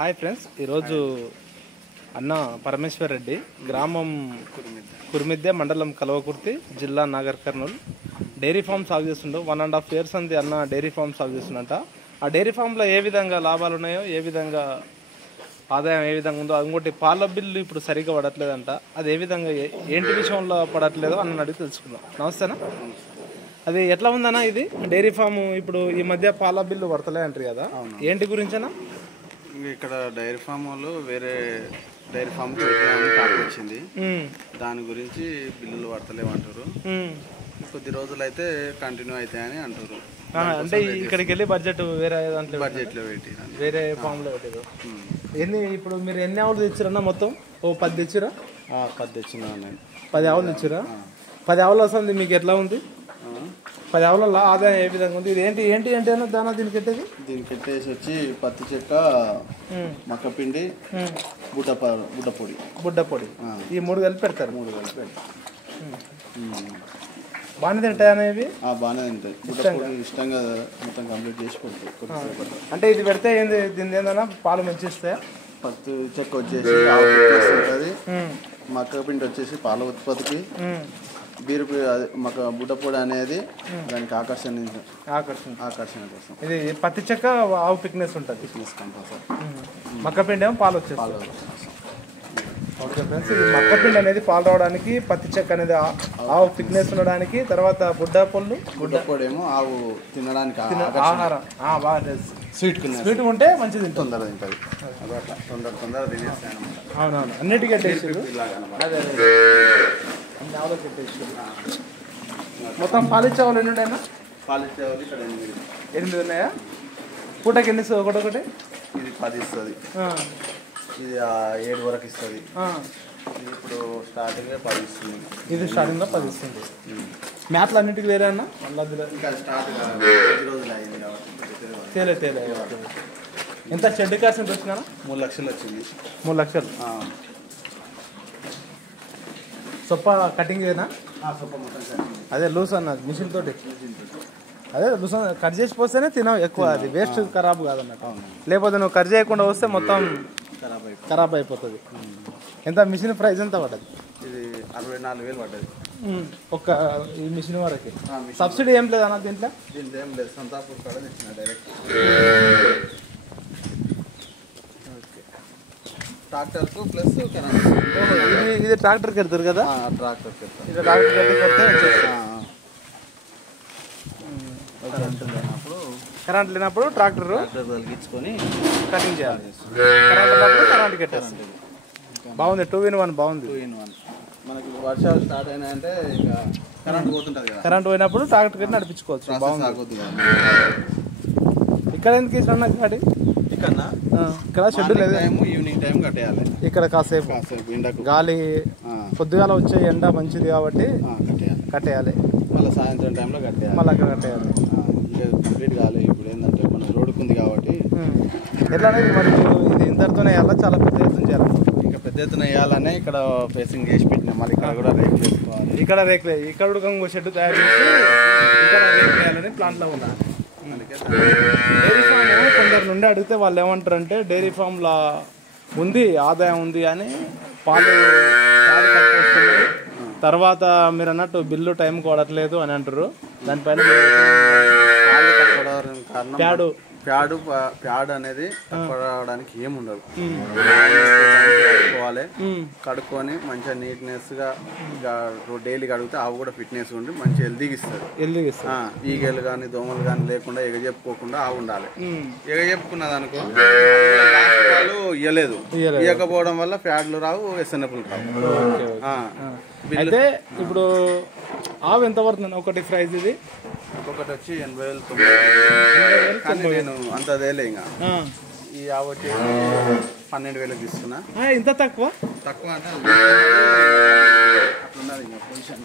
Hi friends, ఈరోజు అన్న పరమేశ్వర్ రెడ్డి, గ్రామం కుర్మిద్దె, మండలం కల్వకుర్తి, జిల్లా నాగర్ కర్నూల్. డైరీ ఫామ్ సాగు చేస్తుండో 1.5 years అంది అన్న డైరీ ఫామ్ సాగు చేస్తుందంట. ఆ డైరీ ఫామ్లో ఏ విధంగా లాభాలు ఉన్నాయో, ఏ విధంగా ఆదాయం ఏ విధంగా ఉందో, ఇంకోటి పాల బిల్లు ఇప్పుడు సరిగ్గా పడట్లేదంట. అది ఏ విధంగా ఏంటి విషయంలో పడట్లేదో అన్న అడిగి తెలుసుకుందాం. నమస్తేనా, అది ఎట్లా ఉందన్నా ఇది డైరీ ఫామ్? ఇప్పుడు ఈ మధ్య పాల బిల్లు పడతలే అంటారు కదా, ఏంటి గురించేనా? ఇక్కడ డైరీ ఫామ్ వాళ్ళు వేరే డైరీ ఫామ్ వచ్చింది, దాని గురించి బిల్లులు పడతలేమంటారు. కొద్ది రోజులు అయితే కంటిన్యూ అవుతాయని అంటారు. అంటే ఇక్కడికి వెళ్ళి బడ్జెట్ వేరే దాంట్లో బడ్జెట్ లో పెట్టి వేరే ఫామ్ లో పెట్టారు. ఇప్పుడు మీరు ఎన్ని ఆవులు తెచ్చారన్నా? మొత్తం 10 తెచ్చిరా? 10 తెచ్చినా. 10 ఆవులు తెచ్చిరా? 10 ఆవులు వస్తుంది. మీకు ఎట్లా ఉంది? 10 ఆవులలో ఆదాయం ఏ విధంగా ఉంది? ఇది ఏంటి ఏంటి అంటే దానా దీనికి ఎట్టేది? దీనికి ఎట్టేసి వచ్చి పత్తి చెక్క, మక్కపిండి, బుడ్డ పొడి, ఈ 3 కలిపి పెడతారు. 3 కలిపి పెడతారు. బాగానే తింటాయి అనేవి? బాగానే తింటాయి. బుడ్డ ఇష్టంగా మొత్తం కంప్లీట్ చేసి కొడుతుంది. అంటే ఇది పెడితే ఏంది, దీని ఏందన్నా పాలు మంచి ఇస్తాయా? పత్తి చెక్క వచ్చేసి ఆవు ఉంటుంది, మక్కపిండి వచ్చేసి పాల ఉత్పత్తికి, బుడ్డ పొడి అనేది దానికి ఆకర్షణ కోసం. ఇది పత్తి చెక్క ఆవు థిక్నెస్ ఉంటుంది, థిక్నెస్ కంపల్సరీ. మక్కపిండి ఏమో పాలు వచ్చేది. ఓకే ఫ్రెండ్స్, ఇది మక్కపిండి అనేది పాలు రావడానికి, పత్తి చెక్క అనేది ఆవు థిక్నెస్ ఉండడానికి, తర్వాత బుడ్డ పొడి ఏమో ఆవు తినడానికి ఆహారం. బాగా స్వీట్ ఉంటే మంచిది, తొందర తింటుంది. తొందర తినేస్తాయి అన్నమాట. అవునవును, అన్నిటికీ అదే మొత్తం పాలిచ్చే వాళ్ళు ఎన్ని ఉన్నాయన్నా? పాలిచ్చే వాళ్ళు ఇక్కడ 8 ఉన్నాయా? పూటకి ఎన్ని ఇస్తుంది? ఒకటి ఇది 10 ఇస్తుంది, ఇది 7 వరకు ఇస్తుంది. ఇది ఇప్పుడు స్టార్టింగ్ 10 ఇస్తుంది. ఇది స్టార్టింగ్ లో 10 ఇస్తుంది. మ్యాథ్లు అన్నిటికీ వేరే అన్న? ఇంకా స్టార్ట్ రోజులు అయింది కాబట్టి తేలే. ఎంత షెడ్ కాస్ట్ ఎంత వచ్చినా? 3 లక్షలు వచ్చింది. 3 లక్షలు. సొప్ప కటింగ్ ఏనా? అదే లూస్ అన్న మిషన్ తోటి. అదే లూస్ కట్ చేసి పోస్తేనే తినవు ఎక్కువ, అది వేస్ట్ ఖరాబ్ కాదన్నట్టు. లేకపోతే నువ్వు కట్ చేయకుండా వస్తే మొత్తం ఖరాబ్ అయిపోతుంది. ఎంత మిషన్ ప్రైస్ ఎంత పడ్డది? ఇది 64,000 పడ్డది ఒక్క ఈ మిషన్ వరకు. సబ్సిడీ ఏం లేదన్న దీంట్లో? ఏం లేదు, సంతాపూర్ కాడ తెచ్చిన డైరెక్ట్. ట్రాక్టర్కు ప్లస్ ఇది ట్రాక్టర్కి వెళ్తారు కదా? ట్రాక్టర్కి కరెంట్ లేనప్పుడు ట్రాక్టర్ తొలగించుకొని కటింగ్ చేయాలి. కరెంట్ కట్టేస్తుంది. బాగుంది, 2 in 1 బాగుంది. 2 in 1. మనకి వర్షాలు స్టార్ట్ అయినాయంటే ఇక కరెంట్ పోతుంటుంది కదా, కరెంట్ పోయినప్పుడు ట్రాక్టర్ కట్టి నడిపించుకోవచ్చు. బాగుంది. ఇక్కడ ఎందుకు ఇచ్చిన గాడి? ఇక్కడ షెడ్ లేదు, ఈవినింగ్ టైం కట్టేయాలి. ఇక్కడ కాసేపు గాలి, పొద్దుగాల వచ్చే ఎండ మంచిది కాబట్టి కట్టేయాలి. మళ్ళీ సాయంత్రం టైంలో కట్టేయాలి. మళ్ళీ అక్కడ కట్టేయాలి. కంప్లీట్ కాలేదు. ఇప్పుడు ఏంటంటే మన రోడ్డుకు ఉంది కాబట్టి ఎట్లా అనేది మరి ఇది ఇంతటితోనే వేయాలా? చాలా పెద్ద ఎత్తున చేయాలి. ఇంకా పెద్ద ఎత్తున వేయాలనే ఇక్కడ ఫేసింగ్ చేసి పెట్టినాం. మళ్ళీ ఇక్కడ కూడా రేకులు వేసుకోవాలి. ఇక్కడ రేకులే, ఇక్కడ కూడా ఇంకో షెడ్ తయారు చేసి ఇక్కడ రేకులు వేయాలని ప్లాన్లో ఉన్నా. డైరీ ఫామ్ కొందరు నుండి అడిగితే వాళ్ళు ఏమంటారంటే, డైరీ ఫామ్లో ఉంది, ఆదాయం ఉంది అని పాలు వస్తున్నాయి, తర్వాత మీరు అన్నట్టు బిల్లు టైంకి వాడట్లేదు అని అంటారు. దానిపైన ప్యాడ్ అనేది రావడానికి ఏముండదు. కడుక్కొని మంచిగా నీట్నెస్ గా డైలీ కడిగితే ఆవు కూడా ఫిట్నెస్ ఉండి మంచి హెల్దీగా ఇస్తుంది. ఈగలు కానీ దోమలు కానీ లేకుండా ఎగజెప్పుకోకుండా ఆవు ఉండాలి. ఎగజెప్పుకున్నది అనుకో పాలు ఇవ్వకపోవడం వల్ల ప్యాడ్లు రావు, ఎస్ఎన్ఎఫ్లు రావు. అయితే ఇప్పుడు ఆవు ఎంత పడుతుంది ఒకటి ప్రైజ్? ఇది ఒక్కొక్కటి వచ్చి 80,000 కానీ నేను అంత అదేలే. ఇంకా ఈ ఆవు వచ్చి 12,000 తీసుకున్నా. ఇంత తక్కువ అంటే అట్లున్నది ఇంకా పొజిషన్.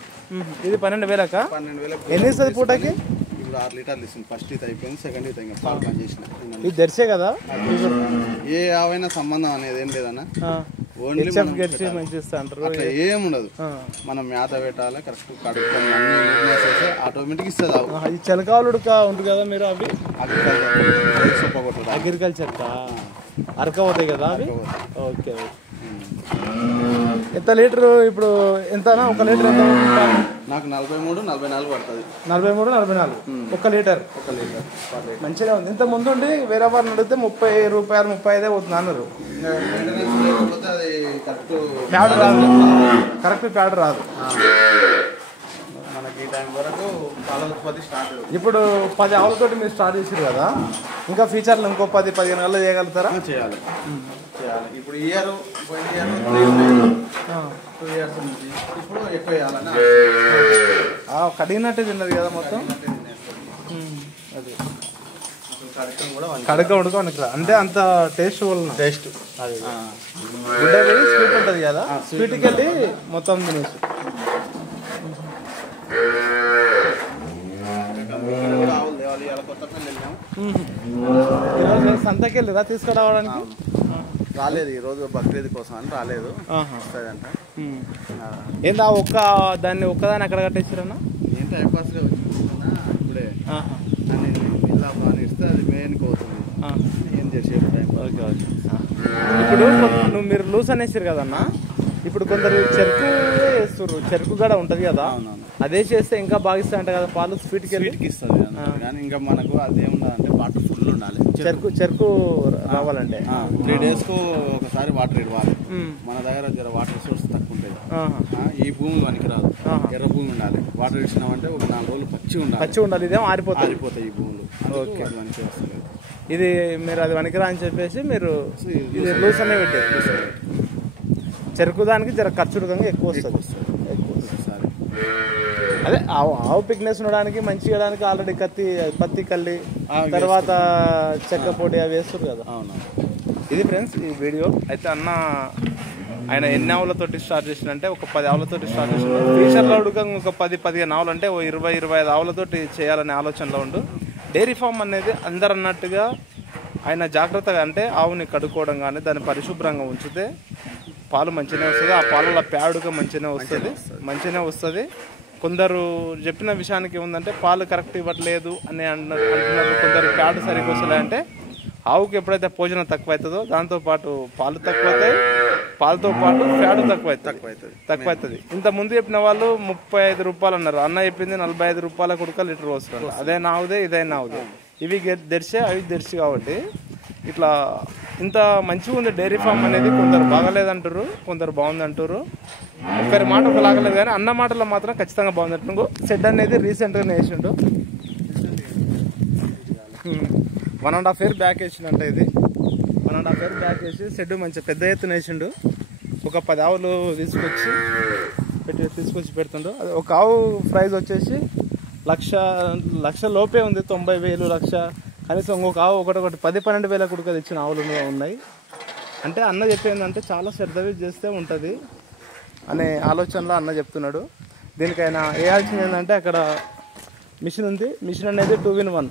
ఇది 12,000కా? 12,000. ఎన్ని ఇస్తుంది పూటకి? ఇప్పుడు 6 లీటర్లు ఇస్తుంది. ఫస్ట్ ఇది అయిపోయింది, సెకండ్ ఇది ఇంకా పాలు పని చేసిన. ఇది తెరిచే కదా? ఏ ఆవైనా సంబంధం అనేది ఏం లేదన్నా, ఓన్లీ ఏముండదు. మనం మేత పెట్టాలి, కరెక్ట్ కడుక్కొని అన్ని ఆటోమేటిక్ ఇస్తుంది. ఈ చెలకాలుడు ఉంటుంది కదా మీరు, అవి అగ్రికల్చర్ అగ్రికల్చర్ అరక పోతాయి కదా అవి. ఓకే. ఎంత లీటరు ఇప్పుడు ఎంతనా? ఒక లీటర్ ఎంత? నాకు 43-44 పడుతుంది. 43-44 1 లీటర్. మంచిగా ఉంది. ఇంత ముందు ఉండి వేరే వారిని అడిగితే 30 రూపాయలు 35 అవుతుంది అన్నారు. ప్యాడ్ రాదు, కరెక్ట్ ప్యాడ్ రాదు మనకి. ఈ టైం వరకు పాల ఉత్పత్తి స్టార్ట్. ఇప్పుడు 10 ఆవులతోటి మీరు స్టార్ట్ చేసారు కదా, ఇంకా ఫ్యూచర్లో ఇంకో 10-15 నెలలు చేయగలుగుతారా? చేయాలి. ఇప్పుడు ఇయర్ 2 ఇయర్స్ నుంచి ఇప్పుడు ఎక్కువ చేయాలని కడిగినట్టే తిన్నది కదా మొత్తం. అది కడక ఉడకడానికి అంటే అంత టేస్ట్ అది గుడ్డకి స్వీట్ ఉంటుంది కదా, స్వీట్కి వెళ్ళి మొత్తం తినేసి. ఈరోజు సంతకి వెళ్ళిరా తీసుకురావడానికి? రాలేదు, ఈరోజు బక్రీద్ కోసం అని రాలేదు. వస్తుందంట. ఏందా దాన్ని ఒక్కదాన్ని అక్కడ కట్టేసారన్నా? ఏం టైం పాస్గా వచ్చిందా ఇప్పుడే ఇలా బాగా ఇస్తే అది మెయిన్కి అవుతుంది. ఏం చేసేది టైం. ఓకే. ఇప్పుడు మీరు లూస్ అనేసారు కదన్నా, ఇప్పుడు కొందరు చెరుకు వేస్తారు, చెరుకు కూడా ఉంటుంది కదా, అదే చేస్తే ఇంకా బాగా ఇస్తాయంట కదా పాలు, స్వీట్కి ఇస్తుంది. కానీ ఇంకా మనకు అదేముందంటే వాటర్ ఫుల్ ఉండాలి. చెరుకు రావాలంటే 3 డేస్కు ఒకసారి వాటర్ ఇవ్వాలి. మన దగ్గర జర వాటర్ సోర్స్ తక్కువ ఉంటుంది. ఈ భూమి మనకి రాదు, ఎర్ర భూమి ఉండాలి. వాటర్ ఇచ్చినామంటే ఒక 4 రోజులు పచ్చి ఉండాలి. ఇదేమో ఆరిపోతాయి ఈ భూములు. ఓకే. మంచిగా వస్తుంది. ఇది మీరు అది వనికిరా అని చెప్పేసి మీరు ఇది లూస్ అనే పెట్టారు. చెరుకు దానికి జర ఖర్చుడుగా ఎక్కువ వస్తుంది. అదే ఆవు పిక్నెస్ ఉండడానికి మంచి చేయడానికి ఆల్రెడీ పత్తి కల్లి తర్వాత చెక్క పొడి అవి వేస్తారు కదా. ఇది ఫ్రెండ్స్ ఈ వీడియో అయితే. ఆయన ఎన్ని ఆవులతోటి స్టార్ట్ చేసిందంటే ఒక 10 ఆవులతోటి స్టార్ట్ చేసినాడు. ఫ్యూచర్లో ఉడకంగా ఒక 10-15 ఆవులు అంటే 20-25 ఆవులతోటి చేయాలనే ఆలోచనలో ఉండు. డైరీ ఫామ్ అనేది అందరు అన్నట్టుగా ఆయన జాగ్రత్తగా అంటే ఆవుని కడుక్కోవడం కానీ దాన్ని పరిశుభ్రంగా ఉంచితే పాలు మంచిగానే వస్తుంది. ఆ పాలలో ప్యాడుగా మంచిగానే వస్తుంది. కొందరు చెప్పిన విషయానికి ఏముందంటే పాలు కరెక్ట్ ఇవ్వట్లేదు అని అంటున్నారు. కొందరు ప్యాడ్ సరిగ్గా వస్తలే అంటే ఆవుకి ఎప్పుడైతే పోషణ తక్కువ అవుతుందో దాంతోపాటు పాలు తక్కువ అవుతాయి, పాలతో పాటు ప్యాడ్ తక్కువ అవుతుంది. ఇంత ముందు చెప్పిన వాళ్ళు 35 రూపాయలు అన్నారు, అన్న చెప్పింది 45 రూపాయల కుడక లీటర్ వస్తుంది. అదే నావుదే ఇదే నావుదే. ఇవి దెర్సే అవి దెర్సి కాబట్టి ఇట్లా ఇంత మంచిగా ఉంది డైరీ ఫామ్ అనేది. కొందరు బాగలేదంటారు, కొందరు బాగుంది అంటారు. ఒకరి మాట ఒకలాగలేదు కానీ అన్న మాటలో మాత్రం ఖచ్చితంగా బాగుంది అంటారు. షెడ్ అనేది రీసెంట్గా వేసిండు, 1.5 year బ్యాక్ వేసిండంట. ఇది 1.5 year బ్యాక్ వేసి షెడ్ మంచిగా పెద్ద ఎత్తున వేసిండు. ఒక 10 ఆవులు తీసుకొచ్చి పెడుతుండు. అది ఒక ఆవు ప్రైస్ వచ్చేసి లక్ష లోపే ఉంది, 90,000 లక్ష. కనీసం ఇంకొక ఆవు ఒకటి 10-12 వేల కుడుక తెచ్చిన ఆవులు ఉన్నాయి. అంటే అన్న చెప్పేందంటే చాలా శ్రద్ధగా చేస్తే ఉంటుంది అనే ఆలోచనలో అన్న చెప్తున్నాడు. దీనికైనా వేయాల్సింది ఏంటంటే అక్కడ మిషన్ ఉంది. మిషన్ అనేది 2-in-1.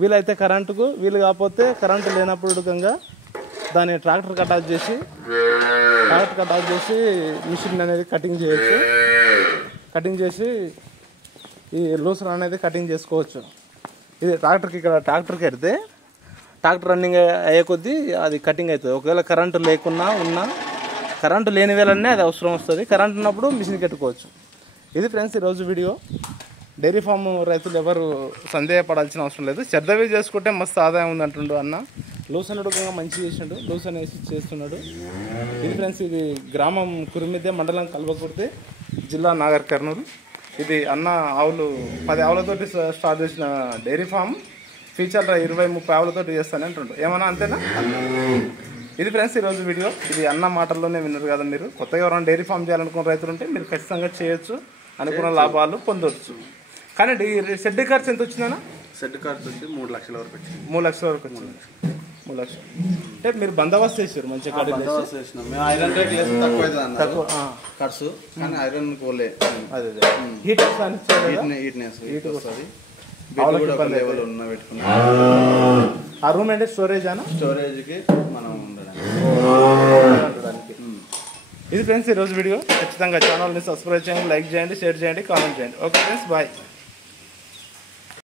వీలైతే కరెంటుకు, వీలు కాకపోతే కరెంటు లేనప్పుడు ఉడకంగా దాన్ని ట్రాక్టర్ అటాచ్ చేసి మిషన్ అనేది కటింగ్ చేయొచ్చు. కటింగ్ చేసి ఈ లూసర్ అనేది కటింగ్ చేసుకోవచ్చు. ఇది ట్రాక్టర్కి పెడితే ట్రాక్టర్ రన్నింగ్ అయ్యే కొద్దీ అది కటింగ్ అవుతుంది. ఒకవేళ కరెంటు లేకున్నా కరెంటు లేని వేళనే అది అవసరం వస్తుంది. కరెంట్ ఉన్నప్పుడు మిషన్ కట్టుకోవచ్చు. ఇది ఫ్రెండ్స్ ఈరోజు వీడియో. డైరీ ఫామ్ రైతులు ఎవరు సందేహపడాల్సిన అవసరం లేదు. శ్రద్ధగా చేసుకుంటే మస్తు ఆదాయం ఉంది అంటుండు అన్న. లూసన్ ఉడకంగా మంచి చేసిండు, లూసన్ వేసి చేస్తున్నాడు. ఇది ఫ్రెండ్స్ ఇది గ్రామం కురిమిద్దే, మండలం కల్వకుర్తి, జిల్లా నాగర్ కర్నూలు. ఇది అన్న ఆవులు 10 ఆవులతోటి స్టార్ట్ చేసిన డైరీ ఫామ్. ఫ్యూచర్లో 20-30 ఆవులతోటి చేస్తాను అంటుండు. ఏమన్నా అంతేనా? ఇది ఫ్రెండ్స్ ఈరోజు వీడియో. ఇది అన్న మాటల్లోనే విన్నారు కదా. మీరు కొత్తగా ఎవరైనా డైరీ ఫామ్ చేయాలనుకున్న రైతులు ఉంటే మీరు ఖచ్చితంగా చేయొచ్చు, అనుకున్న లాభాలు పొందవచ్చు. కానీ షెడ్ ఖర్చు ఎంత వచ్చిందన్నా? షెడ్ ఖర్చు వచ్చి 3 లక్షల వరకు వచ్చింది. 3 లక్షల వరకు వచ్చింది. 3 లక్షలు అంటే మీరు బందోబస్తు చేసారు మంచిగా. ఐరన్ రేట్ తక్కువ ఖర్చు, కానీ ఐరన్ పోలే. అదే హీట్నెస్ వస్తుంది. ఆ రూమ్ అంటే స్టోరేజ్కి మనం ఉండడానికి. ఇది ఫ్రెండ్స్ ఈరోజు వీడియో. ఖచ్చితంగా ఛానల్ని సబ్స్క్రైబ్ చేయండి, లైక్ చేయండి, షేర్ చేయండి, కామెంట్ చేయండి. Okay friends, bye.